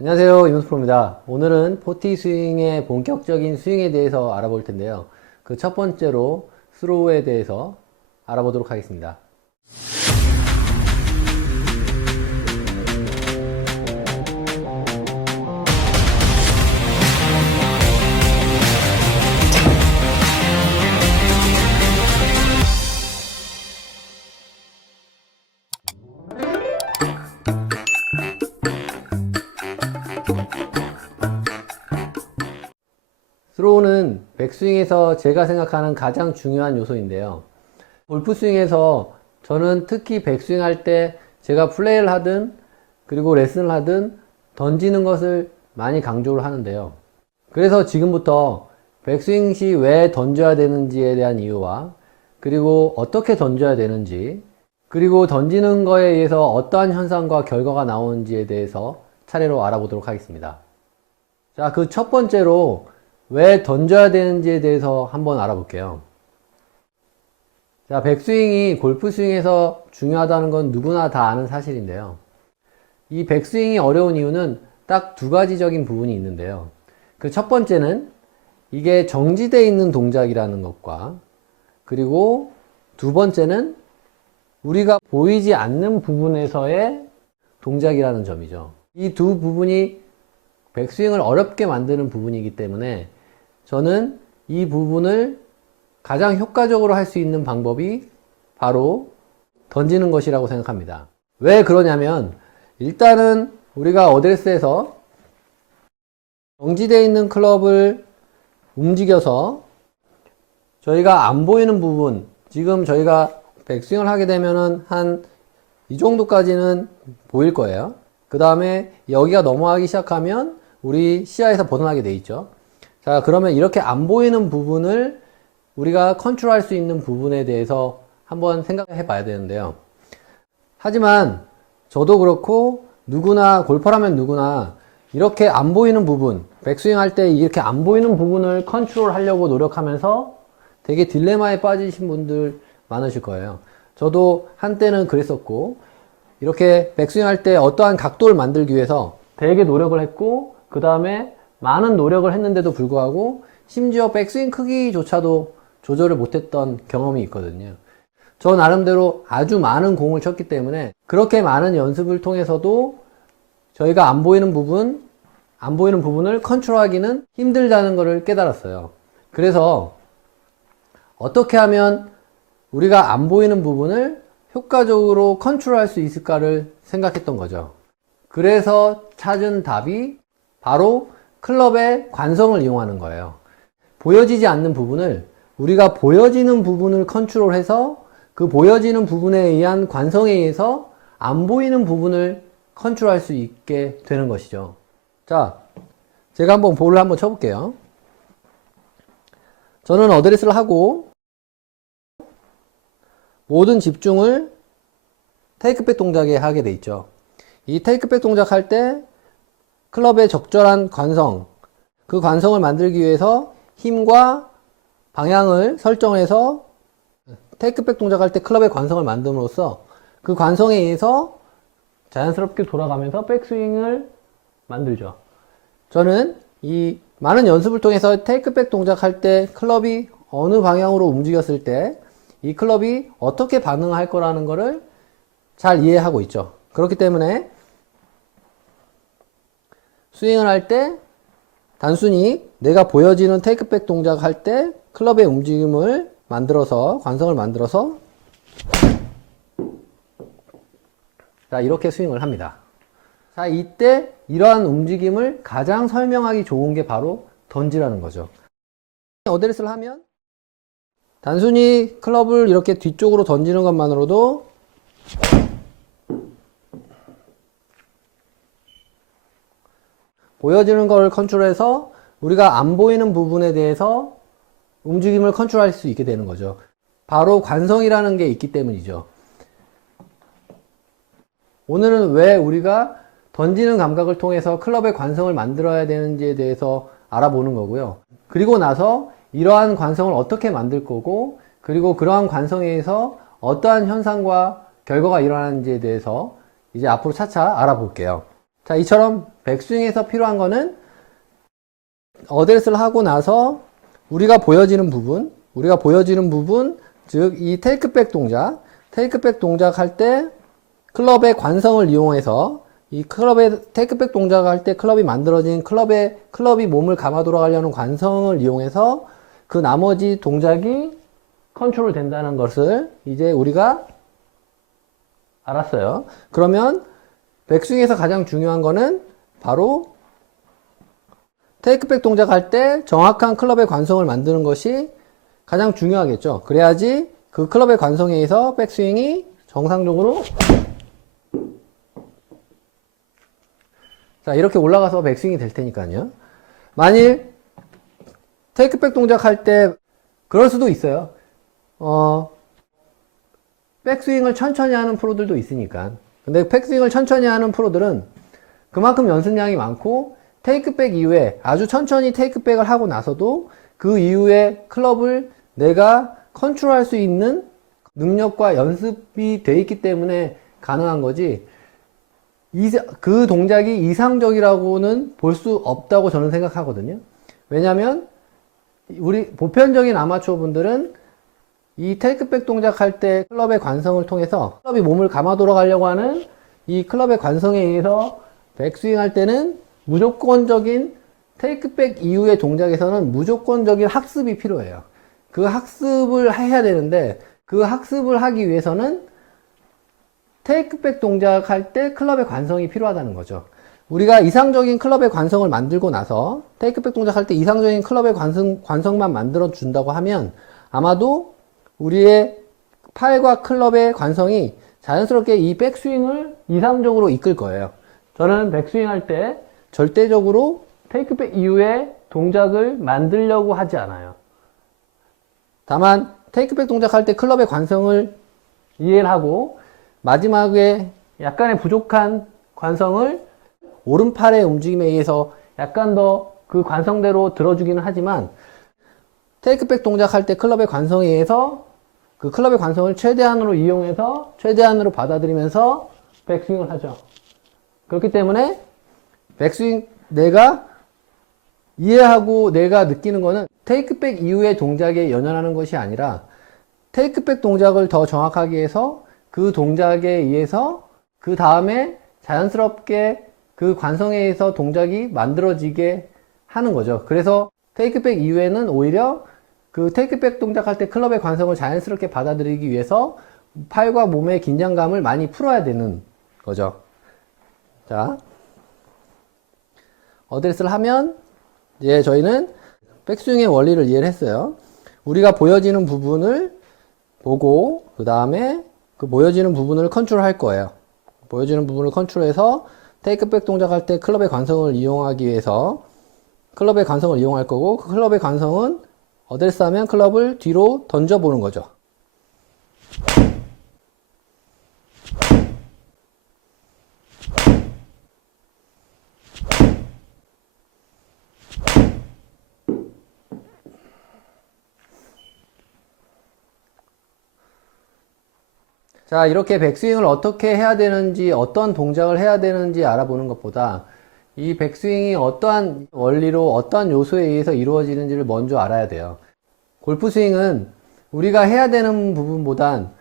안녕하세요, 이문수프로입니다. 오늘은 포티 스윙의 본격적인 스윙에 대해서 알아볼 텐데요. 그 첫 번째로 스로우에 대해서 알아보도록 하겠습니다. 스로우는 백스윙에서 제가 생각하는 가장 중요한 요소인데요. 골프 스윙에서 저는 특히 백스윙 할 때 제가 플레이를 하든 그리고 레슨을 하든 던지는 것을 많이 강조를 하는데요. 그래서 지금부터 백스윙 시 왜 던져야 되는지에 대한 이유와 그리고 어떻게 던져야 되는지 그리고 던지는 거에 의해서 어떠한 현상과 결과가 나오는지에 대해서 차례로 알아보도록 하겠습니다. 자, 그 첫 번째로 왜 던져야 되는지에 대해서 한번 알아볼게요. 자, 백스윙이 골프 스윙에서 중요하다는 건 누구나 다 아는 사실인데요. 이 백스윙이 어려운 이유는 딱 두 가지적인 부분이 있는데요. 그 첫 번째는 이게 정지되어 있는 동작이라는 것과 그리고 두 번째는 우리가 보이지 않는 부분에서의 동작이라는 점이죠. 이 두 부분이 백스윙을 어렵게 만드는 부분이기 때문에 저는 이 부분을 가장 효과적으로 할 수 있는 방법이 바로 던지는 것이라고 생각합니다. 왜 그러냐면 일단은 우리가 어드레스에서 정지되어 있는 클럽을 움직여서 저희가 안 보이는 부분, 지금 저희가 백스윙을 하게 되면은 한 이 정도까지는 보일 거예요. 그 다음에 여기가 넘어가기 시작하면 우리 시야에서 벗어나게 돼 있죠. 자, 그러면 이렇게 안 보이는 부분을 우리가 컨트롤할 수 있는 부분에 대해서 한번 생각해 봐야 되는데요. 하지만 저도 그렇고 누구나 골퍼라면 누구나 이렇게 안 보이는 부분, 백스윙 할 때 이렇게 안 보이는 부분을 컨트롤 하려고 노력하면서 되게 딜레마에 빠지신 분들 많으실 거예요. 저도 한때는 그랬었고 이렇게 백스윙 할 때 어떠한 각도를 만들기 위해서 되게 노력을 했고 그 다음에 많은 노력을 했는데도 불구하고 심지어 백스윙 크기조차도 조절을 못했던 경험이 있거든요. 저 나름대로 아주 많은 공을 쳤기 때문에 그렇게 많은 연습을 통해서도 저희가 안 보이는 부분을 컨트롤하기는 힘들다는 것을 깨달았어요. 그래서 어떻게 하면 우리가 안 보이는 부분을 효과적으로 컨트롤할 수 있을까를 생각했던 거죠. 그래서 찾은 답이 바로 클럽의 관성을 이용하는 거예요. 보여지지 않는 부분을 우리가 보여지는 부분을 컨트롤해서 그 보여지는 부분에 의한 관성에 의해서 안 보이는 부분을 컨트롤할 수 있게 되는 것이죠. 자, 제가 한번 볼을 한번 쳐볼게요. 저는 어드레스를 하고 모든 집중을 테이크백 동작에 하게 돼 있죠. 이 테이크백 동작 할 때 클럽의 적절한 관성, 그 관성을 만들기 위해서 힘과 방향을 설정해서 테이크백 동작할 때 클럽의 관성을 만듦으로써 그 관성에 의해서 자연스럽게 돌아가면서 백스윙을 만들죠. 저는 이 많은 연습을 통해서 테이크백 동작할 때 클럽이 어느 방향으로 움직였을 때 이 클럽이 어떻게 반응할 거라는 것을 잘 이해하고 있죠. 그렇기 때문에 스윙을 할 때 단순히 내가 보여지는 테이크백 동작 할 때 클럽의 움직임을 만들어서 관성을 만들어서 자, 이렇게 스윙을 합니다. 자, 이때 이러한 움직임을 가장 설명하기 좋은 게 바로 던지라는 거죠. 어드레스를 하면 단순히 클럽을 이렇게 뒤쪽으로 던지는 것만으로도 보여지는 걸 컨트롤해서 우리가 안 보이는 부분에 대해서 움직임을 컨트롤할 수 있게 되는 거죠. 바로 관성이라는 게 있기 때문이죠. 오늘은 왜 우리가 던지는 감각을 통해서 클럽의 관성을 만들어야 되는지에 대해서 알아보는 거고요. 그리고 나서 이러한 관성을 어떻게 만들 거고 그리고 그러한 관성에 의해서 어떠한 현상과 결과가 일어나는지에 대해서 이제 앞으로 차차 알아볼게요. 자, 이처럼 백스윙에서 필요한 거는 어드레스를 하고 나서 우리가 보여지는 부분, 즉 이 테이크백 동작 할 때 클럽의 관성을 이용해서 이 클럽의 테이크백 동작을 할 때 클럽이 만들어진 클럽이 몸을 감아 돌아가려는 관성을 이용해서 그 나머지 동작이 컨트롤 된다는 것을 이제 우리가 알았어요. 그러면 백스윙에서 가장 중요한 거는 바로 테이크백 동작할 때 정확한 클럽의 관성을 만드는 것이 가장 중요하겠죠. 그래야지 그 클럽의 관성에 의해서 백스윙이 정상적으로 자, 이렇게 올라가서 백스윙이 될 테니까요. 만일 테이크백 동작할 때 그럴 수도 있어요. 백스윙을 천천히 하는 프로들도 있으니까. 근데 백스윙을 천천히 하는 프로들은 그만큼 연습량이 많고 테이크백 이후에 아주 천천히 테이크백을 하고 나서도 그 이후에 클럽을 내가 컨트롤할 수 있는 능력과 연습이 돼 있기 때문에 가능한 거지, 그 동작이 이상적이라고는 볼 수 없다고 저는 생각하거든요. 왜냐면 우리 보편적인 아마추어 분들은 이 테이크백 동작할 때 클럽의 관성을 통해서 클럽이 몸을 감아 돌아가려고 하는 이 클럽의 관성에 의해서 백스윙 할 때는 무조건적인 테이크백 이후의 동작에서는 무조건적인 학습이 필요해요. 그 학습을 해야 되는데 그 학습을 하기 위해서는 테이크백 동작할 때 클럽의 관성이 필요하다는 거죠. 우리가 이상적인 클럽의 관성을 만들고 나서 테이크백 동작할 때 이상적인 클럽의 관성만 만들어 준다고 하면 아마도 우리의 팔과 클럽의 관성이 자연스럽게 이 백스윙을 이상적으로 이끌 거예요. 저는 백스윙 할 때 절대적으로 테이크백 이후에 동작을 만들려고 하지 않아요. 다만 테이크백 동작할 때 클럽의 관성을 이해를 하고 마지막에 약간의 부족한 관성을 오른팔의 움직임에 의해서 약간 더 그 관성대로 들어주기는 하지만 테이크백 동작할 때 클럽의 관성에 의해서 그 클럽의 관성을 최대한으로 이용해서 최대한으로 받아들이면서 백스윙을 하죠. 그렇기 때문에 백스윙 내가 이해하고 내가 느끼는 거는 테이크백 이후의 동작에 연연하는 것이 아니라 테이크백 동작을 더 정확하게 해서 그 동작에 의해서 그 다음에 자연스럽게 그 관성에 의해서 동작이 만들어지게 하는 거죠. 그래서 테이크백 이후에는 오히려 그 테이크백 동작할 때 클럽의 관성을 자연스럽게 받아들이기 위해서 팔과 몸의 긴장감을 많이 풀어야 되는 거죠. 자, 어드레스를 하면 이제 저희는 백스윙의 원리를 이해를 했어요. 우리가 보여지는 부분을 보고 그 다음에 그 보여지는 부분을 컨트롤할 거예요. 보여지는 부분을 컨트롤해서 테이크백 동작할 때 클럽의 관성을 이용하기 위해서 클럽의 관성을 이용할 거고, 그 클럽의 관성은 어드레스 하면 클럽을 뒤로 던져보는 거죠. 자, 이렇게 백스윙을 어떻게 해야 되는지, 어떤 동작을 해야 되는지 알아보는 것보다 이 백스윙이 어떠한 원리로 어떠한 요소에 의해서 이루어지는지를 먼저 알아야 돼요. 골프 스윙은 우리가 해야 되는 부분보단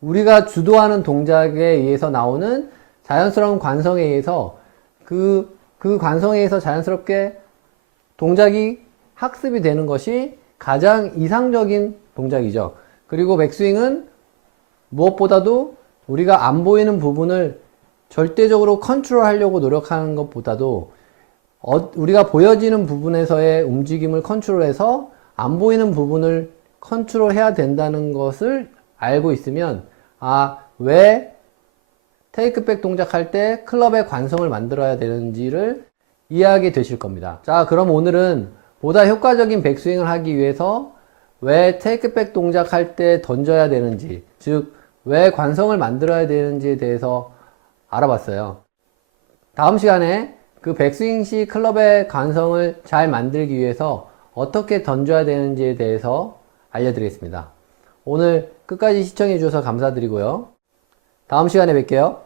우리가 주도하는 동작에 의해서 나오는 자연스러운 관성에 의해서 그 관성에 의해서 자연스럽게 동작이 학습이 되는 것이 가장 이상적인 동작이죠. 그리고 백스윙은 무엇보다도 우리가 안 보이는 부분을 절대적으로 컨트롤 하려고 노력하는 것보다도 우리가 보여지는 부분에서의 움직임을 컨트롤해서 안 보이는 부분을 컨트롤 해야 된다는 것을 알고 있으면, 왜 테이크백 동작할 때 클럽의 관성을 만들어야 되는지를 이해하게 되실 겁니다. 자, 그럼 오늘은 보다 효과적인 백스윙을 하기 위해서 왜 테이크백 동작할 때 던져야 되는지, 즉 왜 관성을 만들어야 되는지에 대해서 알아봤어요. 다음 시간에 그 백스윙 시 클럽의 관성을 잘 만들기 위해서 어떻게 던져야 되는지에 대해서 알려드리겠습니다. 오늘 끝까지 시청해 주셔서 감사드리고요. 다음 시간에 뵐게요.